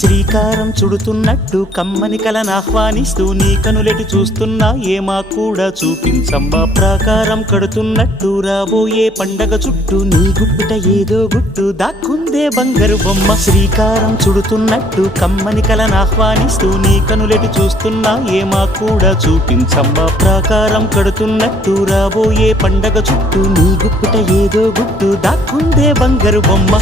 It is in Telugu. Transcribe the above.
శ్రీకారం చుడుతున్నట్టు కమ్మని కలను ఆహ్వానిస్తూ నీ కనులెటు చూస్తున్నా ఏమా కూడా చూపించమ్మా ప్రాకారం కడుతున్నట్టు రాబోయే పండగ చుట్టూ నీ గుప్పిట ఏదో గుట్టు దాక్కుందే బంగారు బొమ్మ శ్రీకారం చుడుతున్నట్టు కమ్మని కలను ఆహ్వానిస్తూ నీ కనులెటు చూస్తున్నా ఏమా కూడా చూపించమ్మా ప్రాకారం కడుతున్నట్టు రాబోయే పండగ చుట్టూ నీ గుప్పిట ఏదో గుట్టు దాక్కుందే బంగారు బొమ్మ